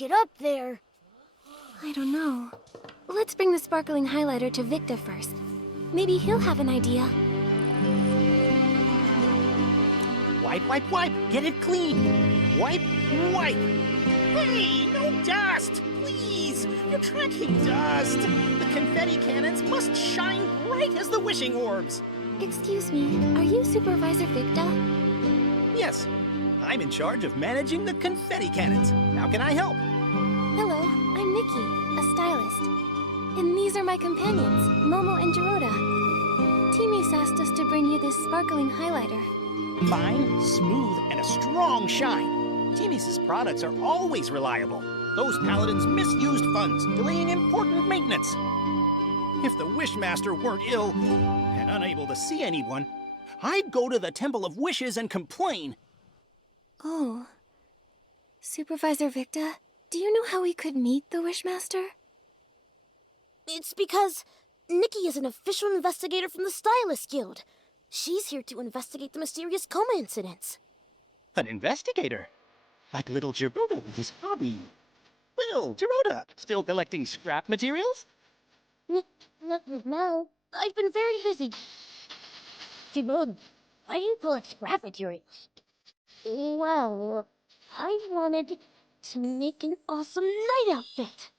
get up there? I don't know. Let's bring the sparkling highlighter to Victa first. Maybe he'll have an idea. Wipe, wipe, wipe! Get it clean! Wipe, wipe! Hey, no dust! Please! You're tracking dust! The confetti cannons must shine bright as the wishing orbs! Excuse me, are you Supervisor Victa? Yes, I'm in charge of managing the confetti cannons. How can I help? Hello, I'm Nikki, a stylist. And these are my companions, Momo and Jiroda. Timmy's asked us to bring you this sparkling highlighter. Fine, smooth, and a strong shine. Timmy's products are always reliable. Those paladins misused funds, delaying important maintenance. If the Wishmaster weren't ill and unable to see anyone, I'd go to the Temple of Wishes and complain. Oh. Supervisor Victa, do you know how we could meet the Wishmaster? It's because Nikki is an official investigator from the Stylist Guild. She's here to investigate the mysterious coma incidents. An investigator? Like little Jiroda with his hobby. Well, Jiroda, still collecting scrap materials? Not now. I've been very busy. Timon, why do you collect scrap materials? Well, I wanted to make an awesome night outfit.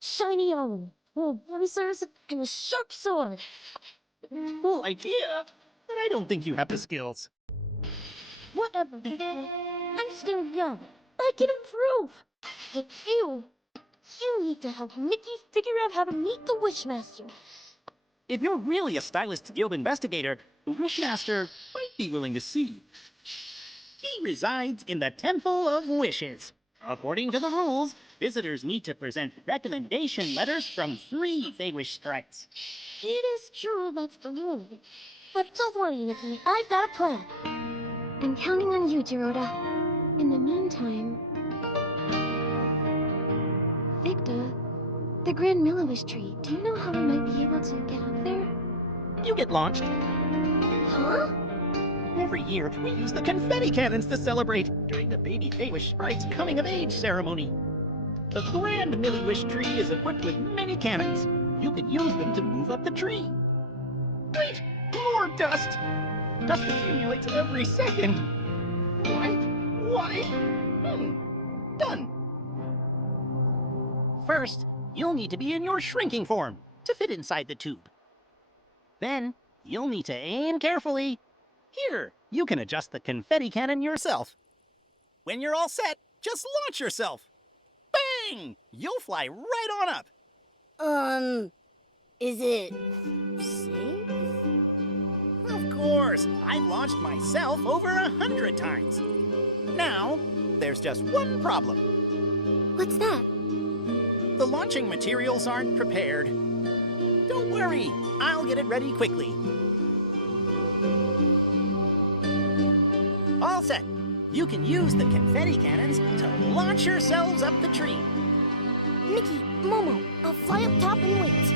Shiny armor, full blazers, and a sharp sword. Cool idea, but I don't think you have the skills. Whatever. I'm still young. I can improve. But you need to help Nikki figure out how to meet the Wishmaster. If you're really a Stylist Guild investigator, the Wishmaster might be willing to see you. He resides in the Temple of Wishes. According to the rules, visitors need to present recommendation letters from 3 They Wish sprites. It is true that's the rule. But don't worry, Nikki. I've got a plan. I'm counting on you, Jiroda. In the meantime... Victa, the Grand Milliwish tree, do you know how we might be able to get up there? You get launched. Huh? Every year, we use the confetti cannons to celebrate during the baby Feywish Sprite's coming-of-age ceremony. The Grand Milliwish tree is equipped with many cannons. You can use them to move up the tree. Wait! More dust! Dust accumulates every second. Why? Done. First, you'll need to be in your shrinking form to fit inside the tube. Then, you'll need to aim carefully. Here, you can adjust the confetti cannon yourself. When you're all set, just launch yourself. Bang! You'll fly right on up. Is it safe? Of course, I've launched myself over 100 times. Now, there's just one problem. What's that? The launching materials aren't prepared. Don't worry, I'll get it ready quickly. All set. You can use the confetti cannons to launch yourselves up the tree. Nikki, Momo, I'll fly up top and wait.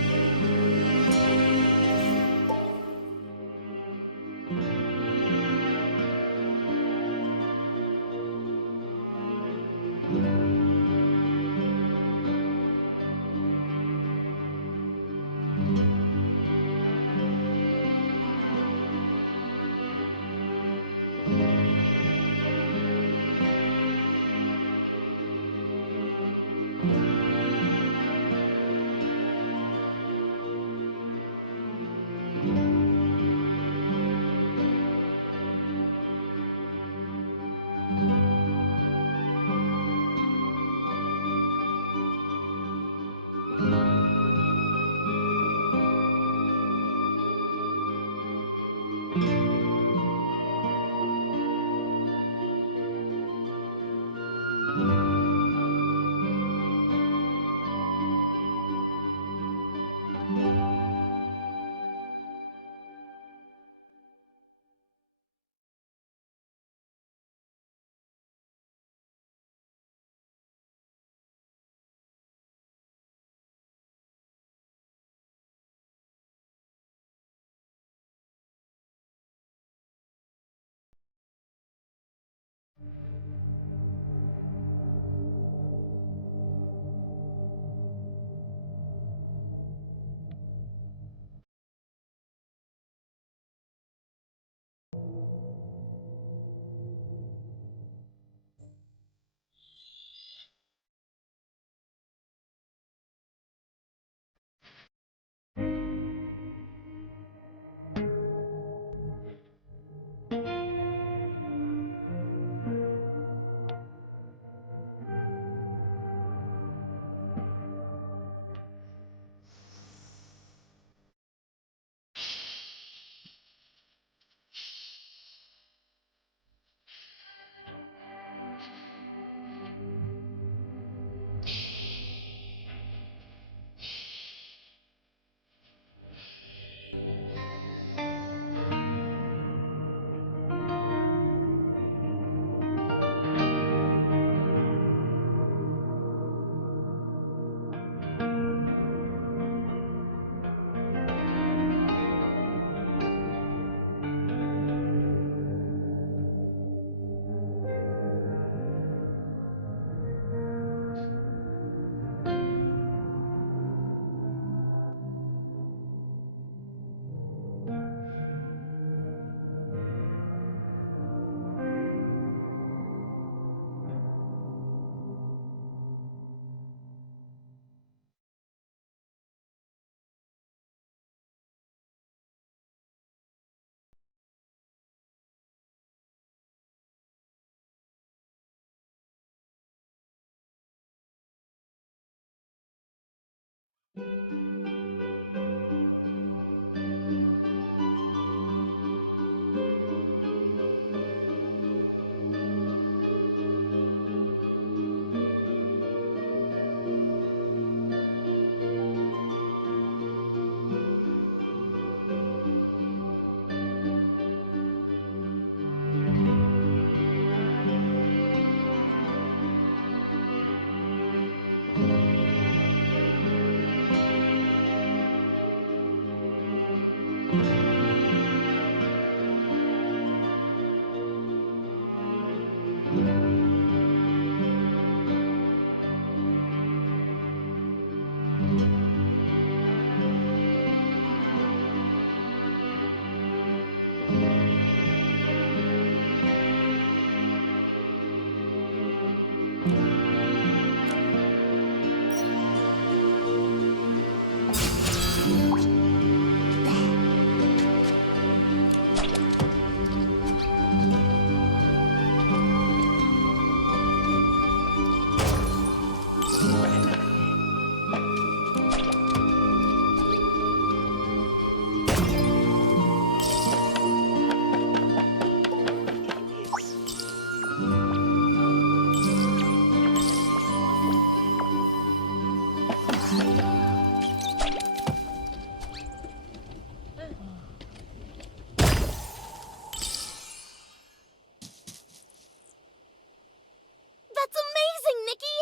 That's amazing, Nikki!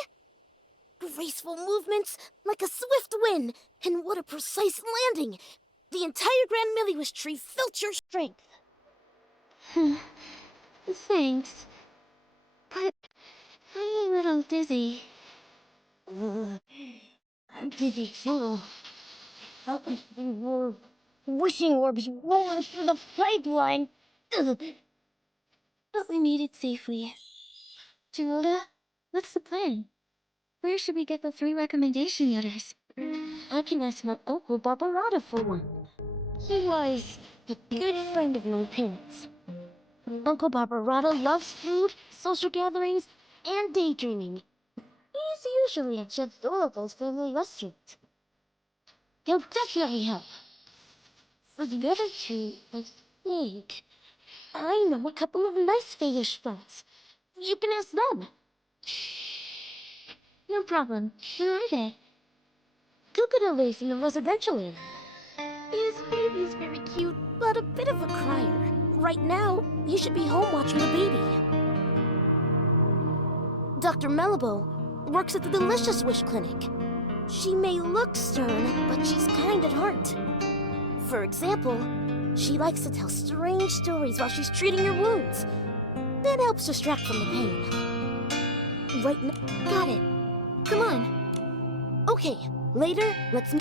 Graceful movements, like a swift wind, and what a precise landing! The entire Grand Miliwish tree felt your strength. Thanks. But I'm a little dizzy. I'm dizzy too. Felt like there were wishing orbs rolling through the pipeline. But we made it safely. Chiroda, what's the plan? Where should we get the 3 recommendation letters? I can ask my Uncle Barbarata for one. He was a good friend of my parents. Uncle Barbarata loves food, social gatherings, and daydreaming. He's usually at Chef Dorable's family restaurant. He'll definitely help. For the other 2, I think I know a couple of nice Vegas spots. You can ask them. No problem. Where are they? Coconut lives in the residential area. His baby's very cute, but a bit of a crier. Right now, he should be home watching the baby. Dr. Malibu works at the Delicious Wish Clinic. She may look stern, but she's kind at heart. For example, she likes to tell strange stories while she's treating your wounds. That helps distract from the pain. Right now, got it. Come on. Okay, later, let's...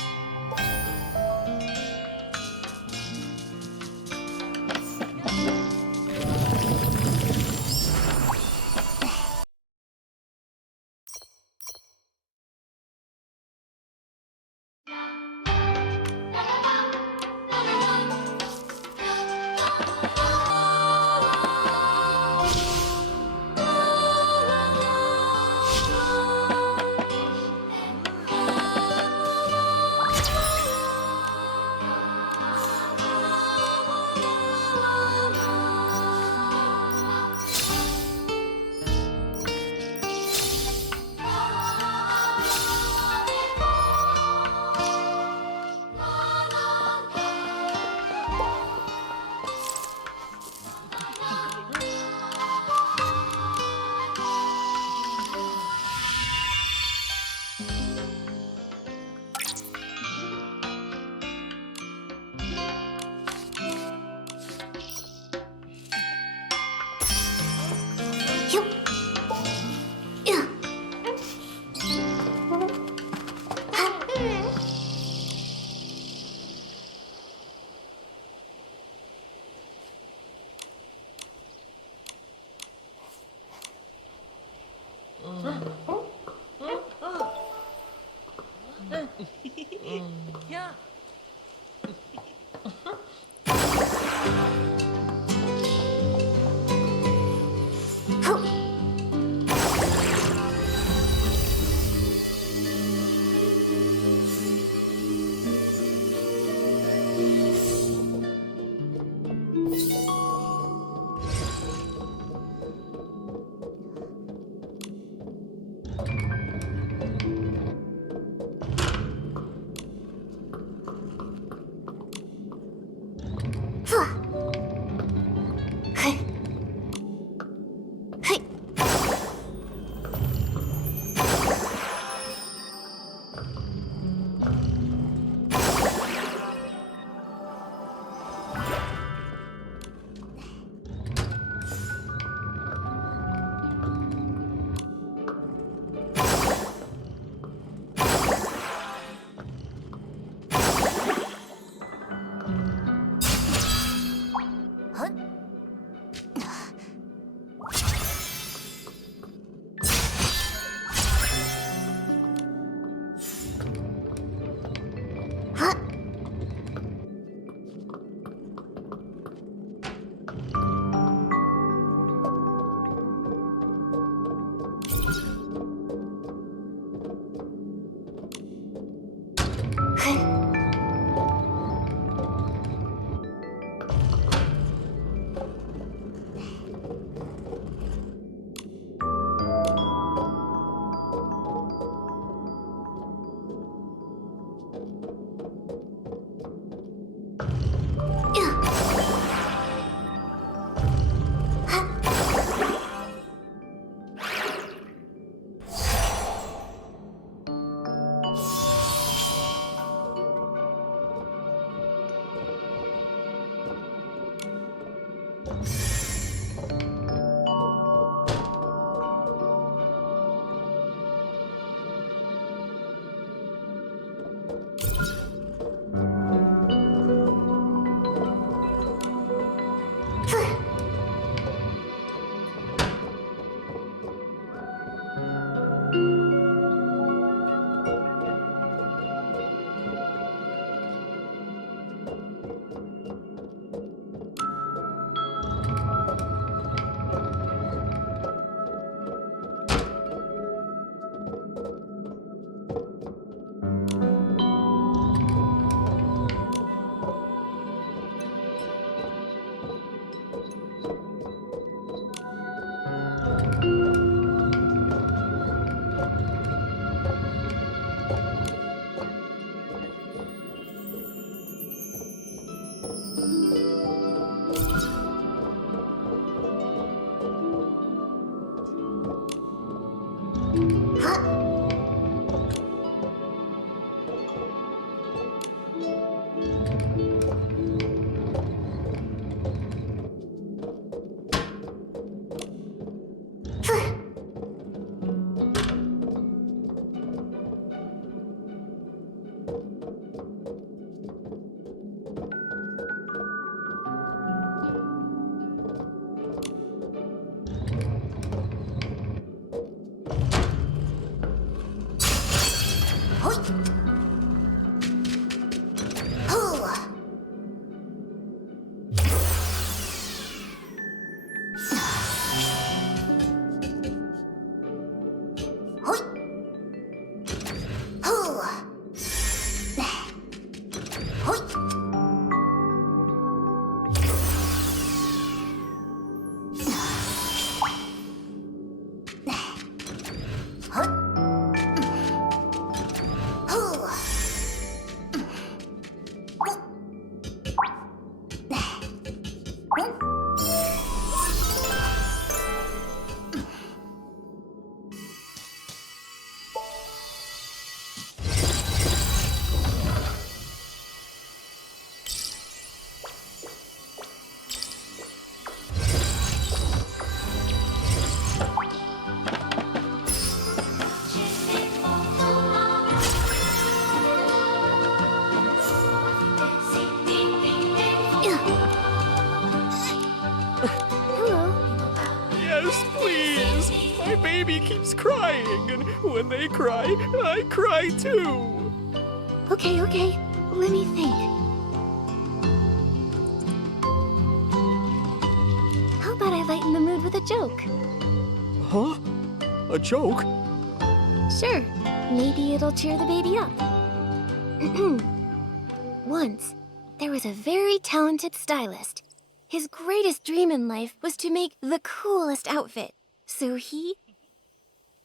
Yeah. Hoi! Hoo! Hoi! Hoo! Hoi! Yes, please. My baby keeps crying, and when they cry, I cry too. Okay, let me think. How about I lighten the mood with a joke? Huh? A joke? Sure, maybe it'll cheer the baby up. Once, there was a very talented stylist. His greatest dream in life was to make the coolest outfit. So he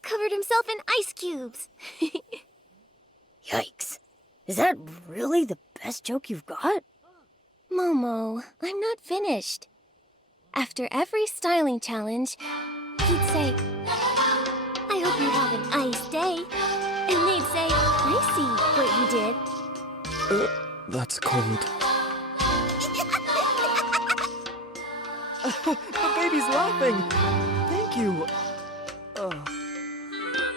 covered himself in ice cubes. Yikes. Is that really the best joke you've got? Momo, I'm not finished. After every styling challenge, he'd say, I hope you have an ice day. And they'd say, I see what you did. That's cold. The baby's laughing. Thank you.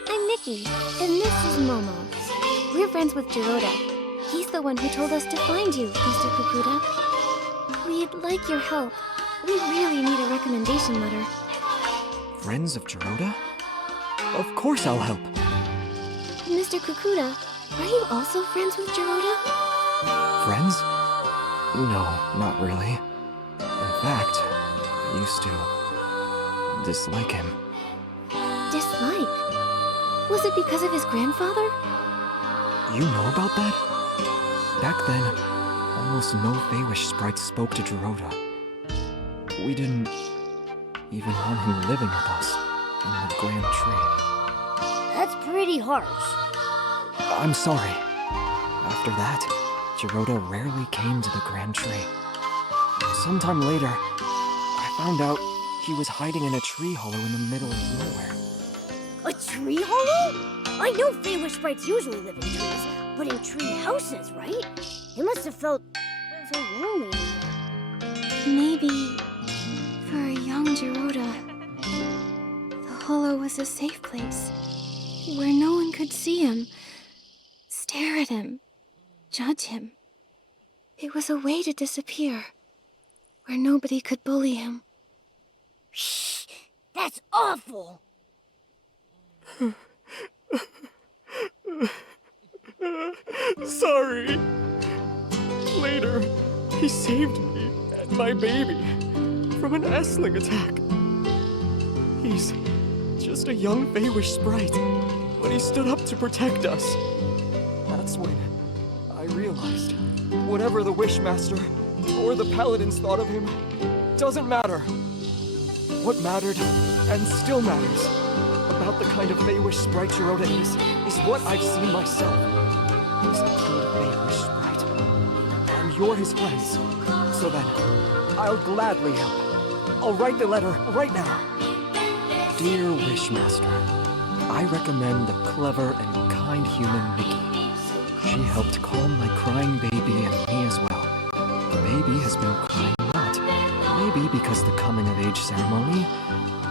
I'm Nikki, and this is Momo. We're friends with Jiroda. He's the one who told us to find you, Mr. Kukuda. We'd like your help. We really need a recommendation letter. Friends of Jiroda? Of course I'll help. Mr. Kukuda, are you also friends with Jiroda? Friends? No, not really. In fact, I used to dislike him. Dislike? Was it because of his grandfather? You know about that? Back then, almost no Feywish sprites spoke to Jiroda. We didn't even want him living with us in the Grand Tree. That's pretty harsh. I'm sorry. After that, Jiroda rarely came to the Grand Tree. Sometime later, I found out he was hiding in a tree hollow in the middle of nowhere. A tree hollow? I know Feywish sprites usually live in trees, but in tree houses, right? It must have felt so lonely in there. Maybe for a young Jiroda, the hollow was a safe place where no one could see him, stare at him, judge him. It was a way to disappear, where nobody could bully him. Shh! That's awful! Sorry. Later, he saved me and my baby from an Essling attack. He's just a young Feywish sprite, but he stood up to protect us. That's when I realized whatever the Wishmaster or the Paladins thought of him doesn't matter. What mattered, and still matters, about the kind of Feywish sprite Jiroda is what I've seen myself. He's a good Feywish sprite, and you're his friends. So then, I'll gladly help. I'll write the letter right now. Dear Wishmaster, I recommend the clever and kind human Nikki. She helped calm my crying baby and me as well. The baby has been crying a lot. Maybe because the coming-of-age ceremony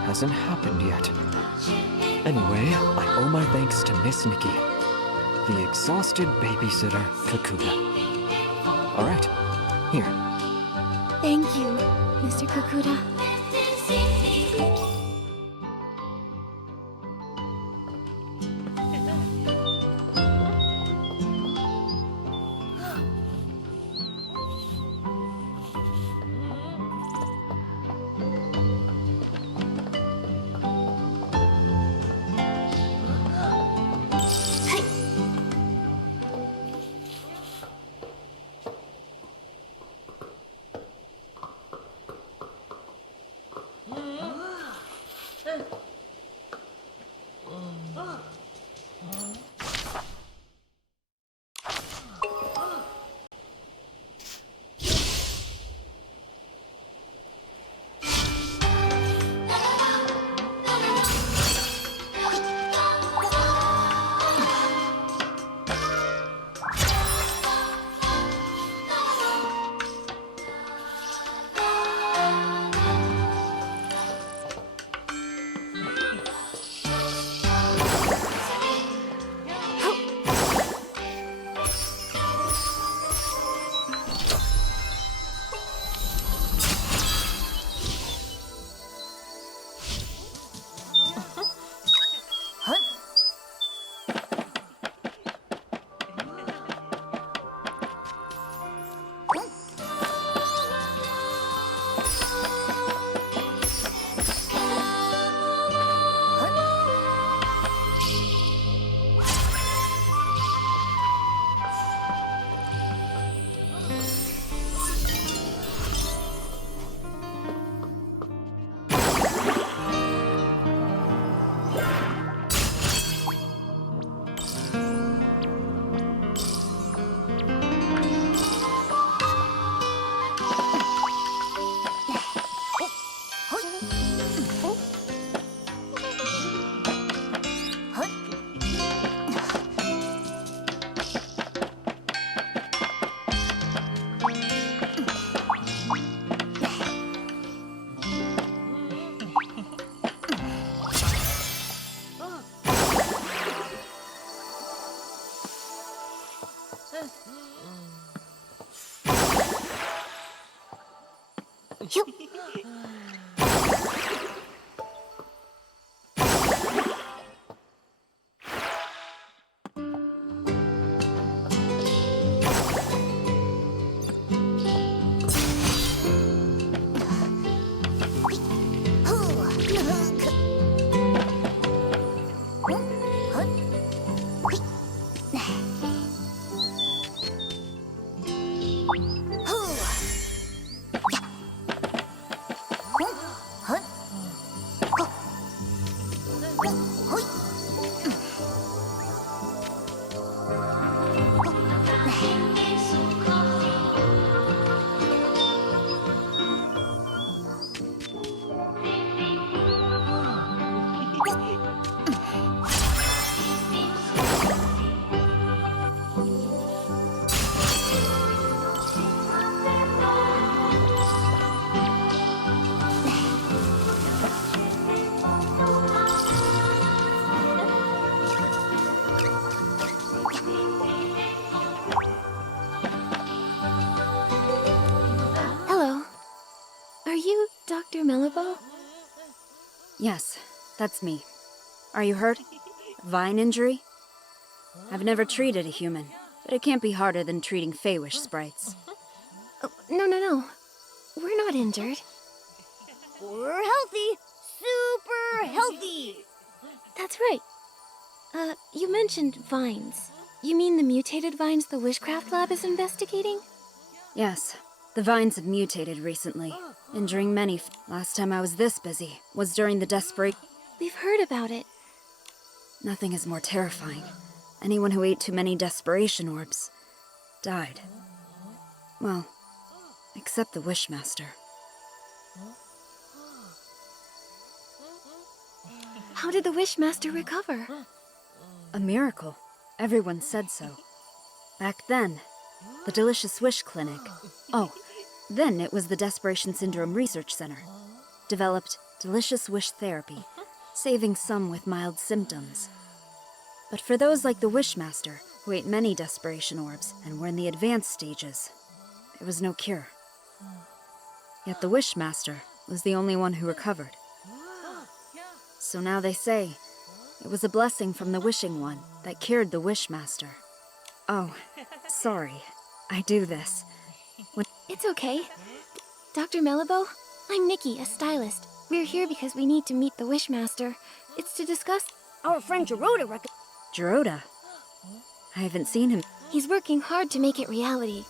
hasn't happened yet. Anyway, I owe my thanks to Miss Nikki, the exhausted babysitter Kukuda. Alright, here. Thank you, Mr. Kukuda. Phew. Hello. Are you Dr. Melabo? Yes, that's me. Are you hurt? Vine injury? I've never treated a human, but it can't be harder than treating Feywish sprites. Oh, no. We're not injured. We're healthy. Super healthy. That's right. You mentioned vines. You mean the mutated vines the Wishcraft Lab is investigating? Yes, the vines have mutated recently, injuring many. Last time I was this busy was during the desperate. We've heard about it. Nothing is more terrifying. Anyone who ate too many desperation orbs died. Well, except the Wishmaster. How did the Wishmaster recover? A miracle. Everyone said so. Back then, the Delicious Wish Clinic. Oh, then it was the Desperation Syndrome Research Center. Developed Delicious Wish Therapy, saving some with mild symptoms. But for those like the Wishmaster, who ate many desperation orbs and were in the advanced stages, there was no cure. Yet the Wishmaster was the only one who recovered. So now they say, it was a blessing from the Wishing One that cured the Wishmaster. Oh, sorry. I do this. It's okay. Dr. Melabo, I'm Nikki, a stylist. We're here because we need to meet the Wishmaster. It's to discuss... Our friend Geroda Geroda? I haven't seen him. He's working hard to make it reality.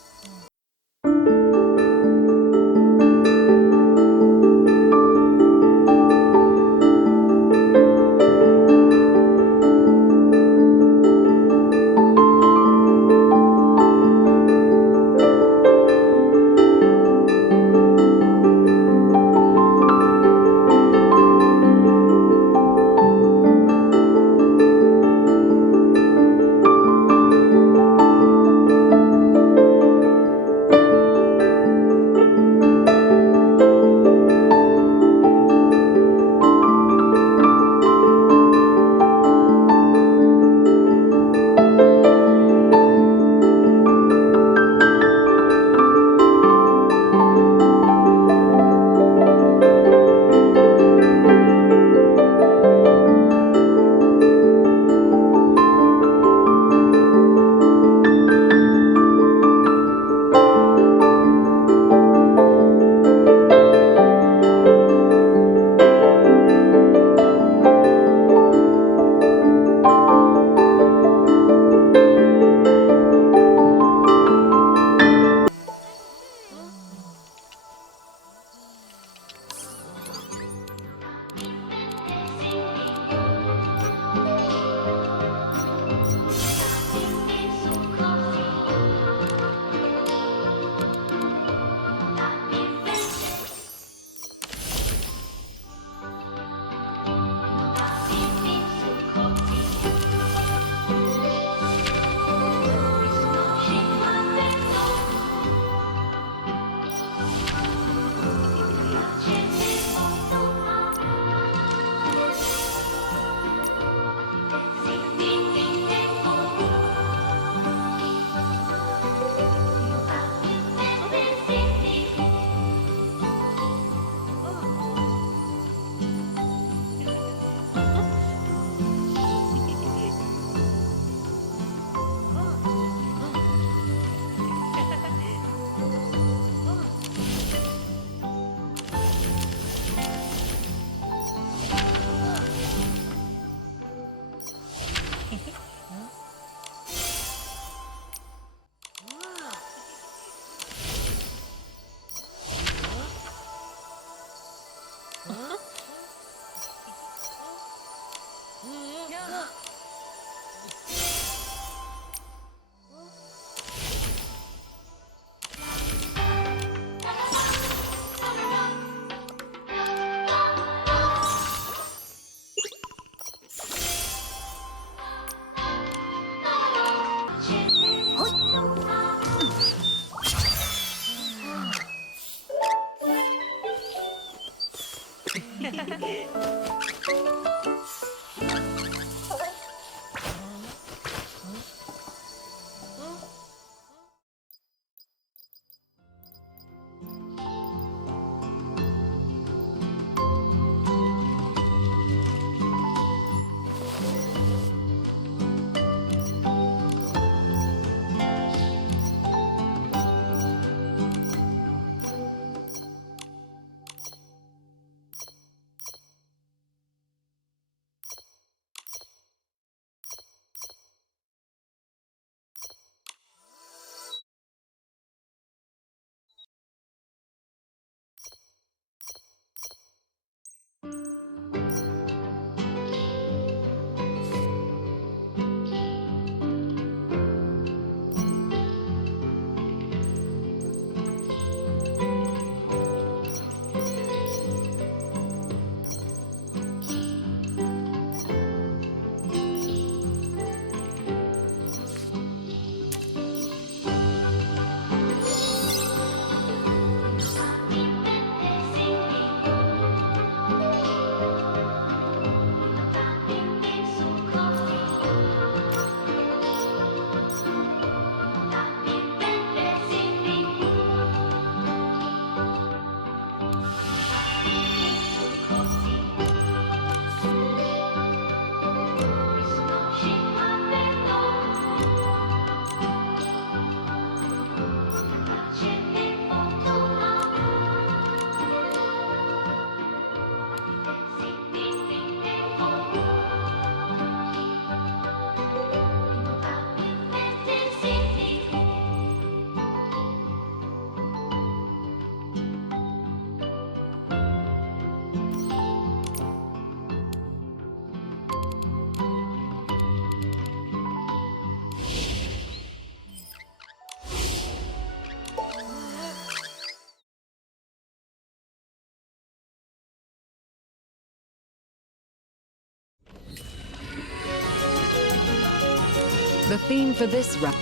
The theme for this round.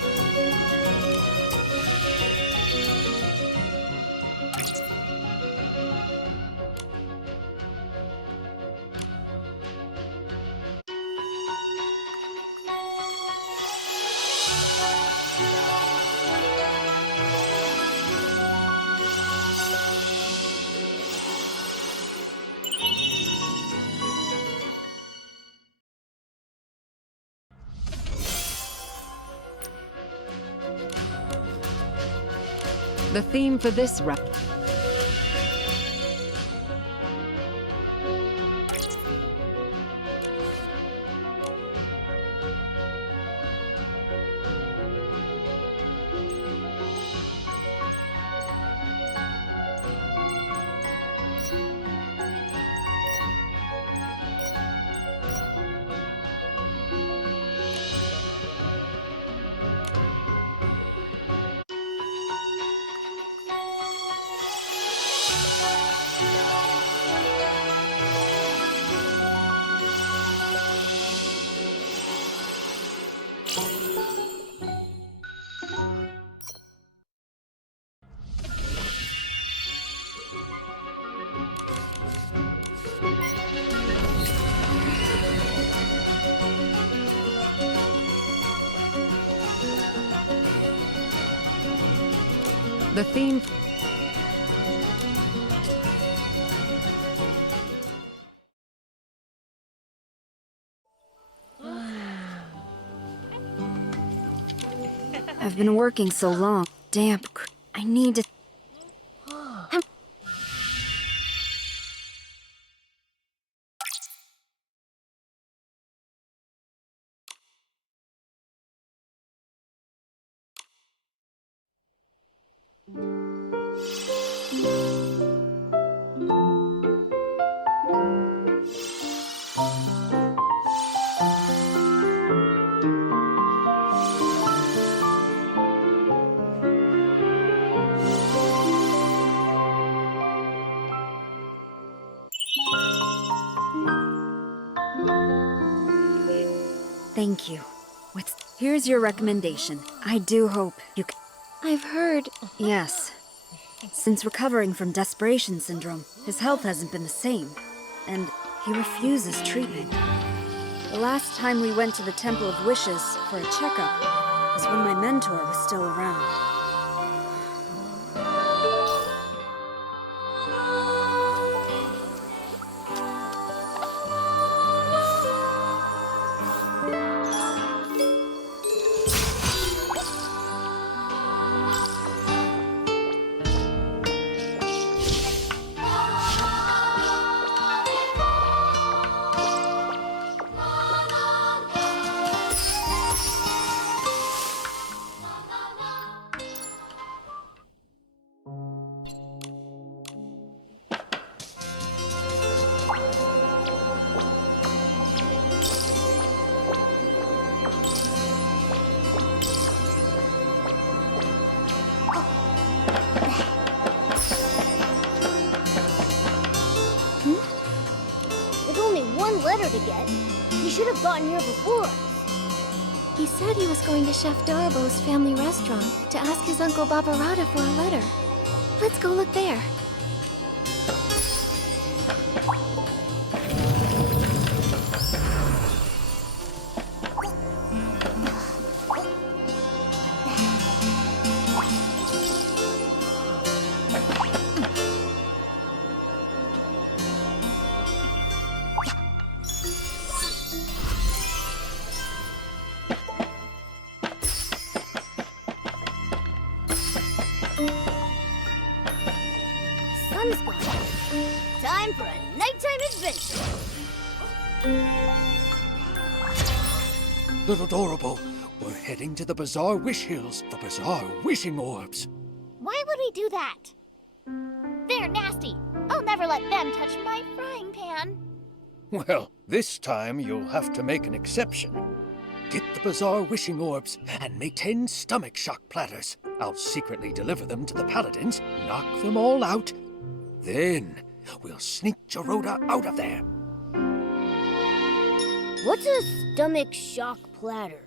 The theme for this round. The theme. I've been working so long. Damp. I need to. Thank you. Here's your recommendation. I do hope you can. I've heard. Yes. Since recovering from desperation syndrome, his health hasn't been the same. and he refuses treatment. The last time we went to the Temple of Wishes for a checkup was when my mentor was still around. To get. He should have gotten here before. He said he was going to Chef Dorobo's family restaurant to ask his Uncle Barbarata for a letter. Let's go look there. Sun's gone. Time for a nighttime adventure. Little Dorobo, we're heading to the Bazaar Wish Hills for Bazaar Wishing Orbs. Why would we do that? They're nasty. I'll never let them touch my frying pan. Well, this time you'll have to make an exception. Get the Bazaar Wishing Orbs and make 10 stomach shock platters. I'll secretly deliver them to the Paladins, knock them all out. Then we'll sneak Gerota out of there. What's a stomach shock platter?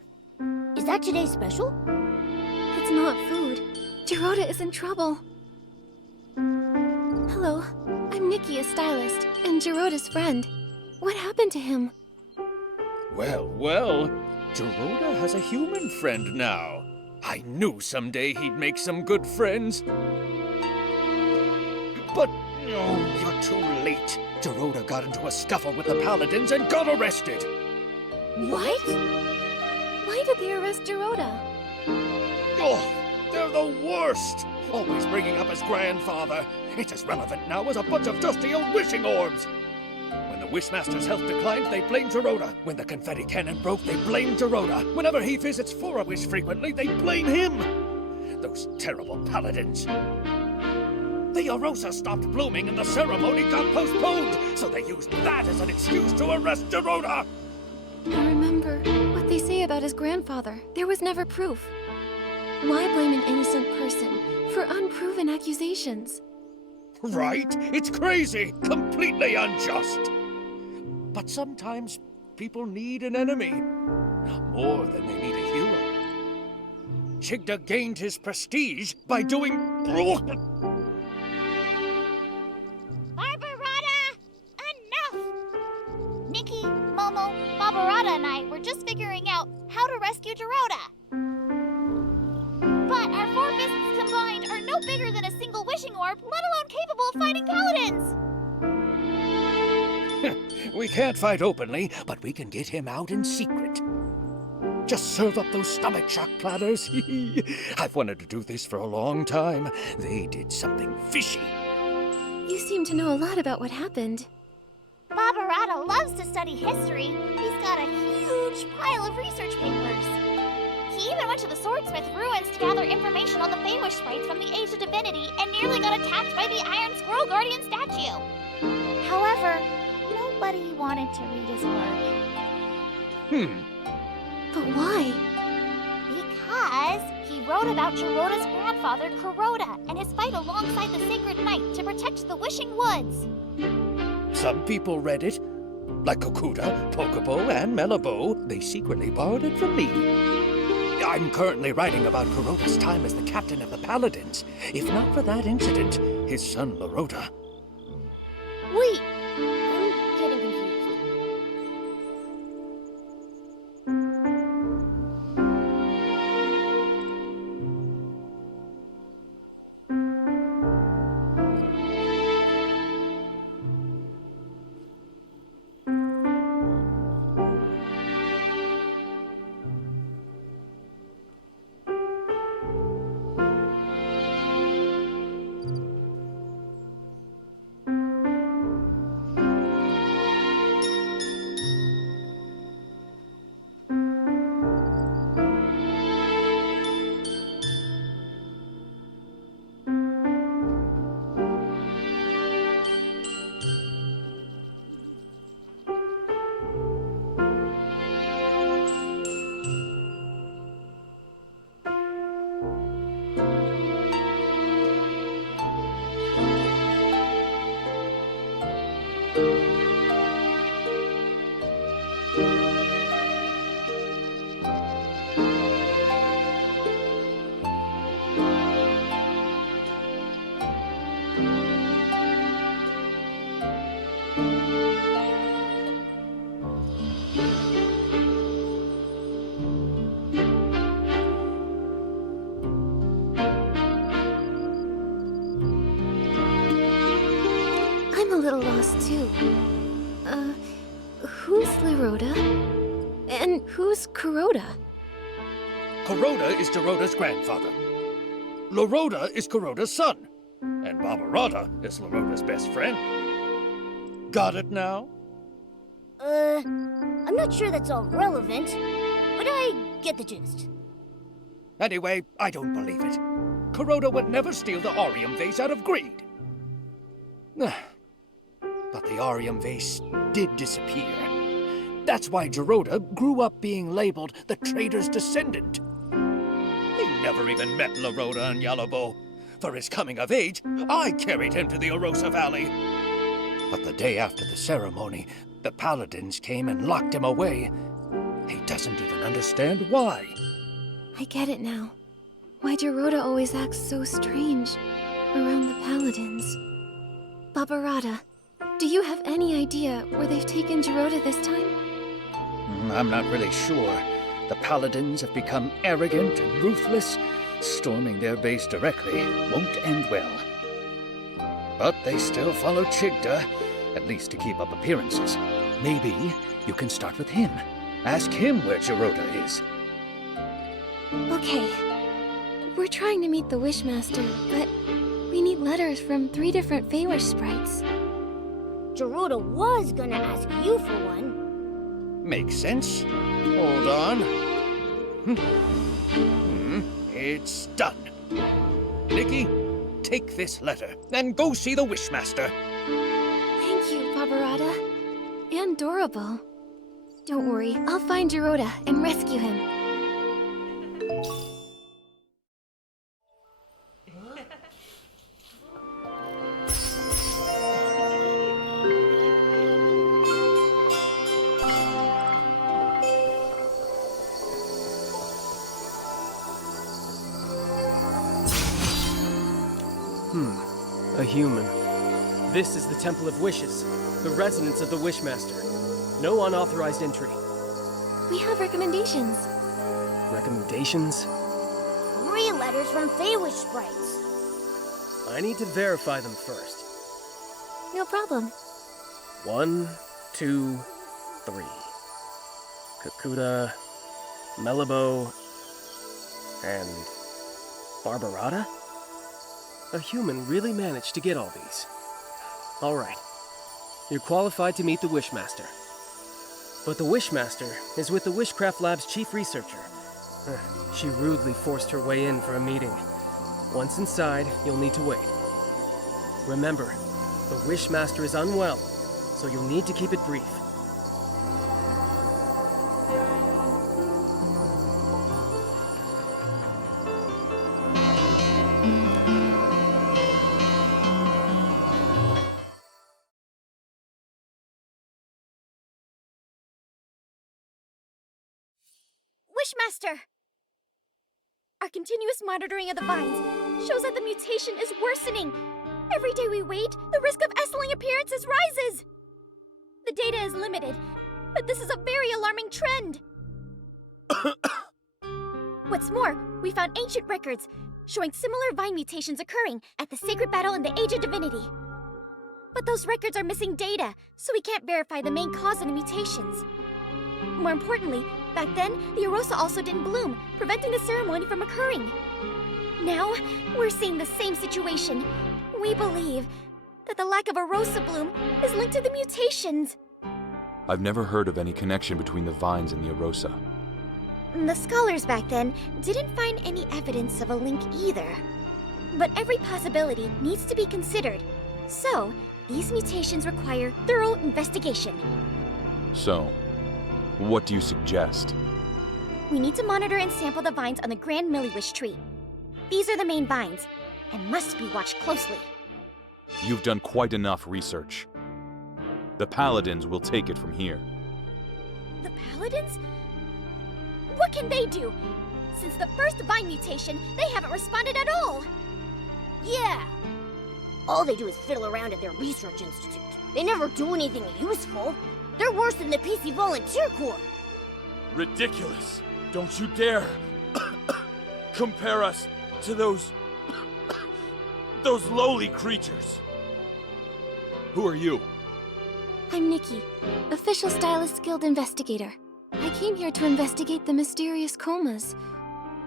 Is that today's special? It's not food. Gerota is in trouble. Hello, I'm Nikki, a stylist, and Gerota's friend. What happened to him? Well, Gerota has a human friend now. I knew someday he'd make some good friends. But, you're too late. Gerota got into a scuffle with the Paladins and got arrested. What? Why did they arrest Gerota? Oh, they're the worst! Always bringing up his grandfather. It's as relevant now as a bunch of dusty old wishing orbs. When the Wishmaster's health declined, they blamed Gerota. When the confetti cannon broke, they blamed Gerota. Whenever he visits For a Wish frequently, they blame him. Those terrible Paladins. The Arosa stopped blooming and the ceremony got postponed, so they used that as an excuse to arrest Gerota. I remember what they say about his grandfather. There was never proof. Why blame an innocent person for unproven accusations? Right? It's crazy! Completely unjust! But sometimes people need an enemy. More than they need a hero. Chigda gained his prestige by doing... Barbarata! Enough! Nikki, Momo, Barbarata and I were just figuring out how to rescue Gerota. But our 4 fists combined are no bigger than a single wishing orb, let alone capable of fighting paladins! We can't fight openly, but we can get him out in secret. Just serve up those stomach shock platters. I've wanted to do this for a long time. They did something fishy. You seem to know a lot about what happened. Barbarata loves to study history. He's got a huge pile of research papers. He even went to the Swordsmith ruins to gather information on the Feywish sprites from the Age of Divinity and nearly got attacked by the Iron Squirrel Guardian statue. However, nobody wanted to read his work. But why? Because he wrote about Gerota's grandfather, Gerota, and his fight alongside the Sacred Knight to protect the Wishing Woods. Some people read it. Like Kokuda, Pokobo, and Melabo, they secretly borrowed it from me. I'm currently writing about Gerota's time as the captain of the Paladins. If not for that incident, his son Lorota. Wait, I'm I'm a little lost too. Who's Leroda? And who's Kuroda? Kuroda is Geroda's grandfather. Leroda is Kuroda's son. And Barbarata is Leroda's best friend. Got it now? I'm not sure that's all relevant, but I get the gist. Anyway, I don't believe it. Kuroda would never steal the Arium vase out of greed. But the Arium vase did disappear. That's why Geroda grew up being labeled the trader's descendant. He never even met Leroda and Yalabo. For his coming of age, I carried him to the Arosa Valley. But the day after the ceremony, the paladins came and locked him away. He doesn't even understand why. I get it now. Why Geroda always acts so strange around the paladins. Barbarata, do you have any idea where they've taken Geroda this time? I'm not really sure. The paladins have become arrogant and ruthless. Storming their base directly won't end well. But they still follow Chigda, at least to keep up appearances. Maybe you can start with him. Ask him where Geroda is. Okay. We're trying to meet the Wishmaster, but we need letters from 3 different Feywish sprites. Geroda was gonna ask you for one. Makes sense. Hold on. It's done. Nikki, take this letter and go see the Wishmaster. Thank you, Barbarata. And Dorable. Don't worry, I'll find Geroda and rescue him. A human. This is the Temple of Wishes, the residence of the Wishmaster. No unauthorized entry. We have recommendations. Recommendations? 3 letters from Feywish sprites. I need to verify them first. No problem. 1, 2, 3. Kakuta, Melabo, and Barbarata? A human really managed to get all these. All right. You're qualified to meet the Wishmaster. But the Wishmaster is with the Wishcraft Lab's chief researcher. She rudely forced her way in for a meeting. Once inside, you'll need to wait. Remember, the Wishmaster is unwell, so you'll need to keep it brief. Wishmaster! Our continuous monitoring of the vines shows that the mutation is worsening. Every day we wait, the risk of S-ling appearances rises. The data is limited, but this is a very alarming trend. What's more, we found ancient records showing similar vine mutations occurring at the Sacred Battle in the Age of Divinity. But those records are missing data, so we can't verify the main cause of the mutations. More importantly, back then, the Arosa also didn't bloom, preventing the ceremony from occurring. Now, we're seeing the same situation. We believe that the lack of Arosa bloom is linked to the mutations. I've never heard of any connection between the vines and the Arosa. The scholars back then didn't find any evidence of a link either. But every possibility needs to be considered. So, these mutations require thorough investigation. So, what do you suggest? We need to monitor and sample the vines on the Grand Milliwish tree. These are the main vines, and must be watched closely. You've done quite enough research. The Paladins will take it from here. The Paladins? What can they do? Since the first vine mutation, they haven't responded at all. Yeah. All they do is fiddle around at their research institute. They never do anything useful. They're worse than the PC Volunteer Corps. Ridiculous! Don't you dare compare us to those lowly creatures. Who are you? I'm Nikki, official Stylist Guild investigator. I came here to investigate the mysterious comas.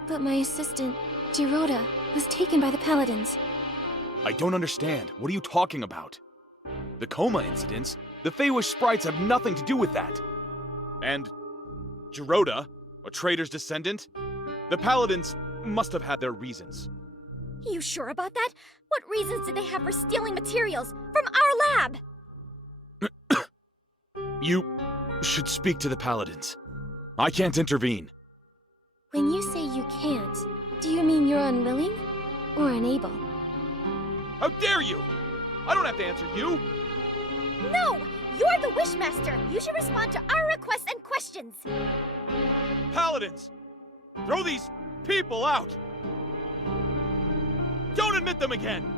But my assistant, Giroda, was taken by the Paladins. I don't understand. What are you talking about? The coma incidents? The Feywish sprites have nothing to do with that. And Giroda, a traitor's descendant? The Paladins must have had their reasons. You sure about that? What reasons did they have for stealing materials from our lab? You should speak to the Paladins. I can't intervene. When you say you can't, do you mean you're unwilling or unable? How dare you! I don't have to answer you! No! You're the Wishmaster! You should respond to our requests and questions! Paladins! Throw these people out! Don't admit them again!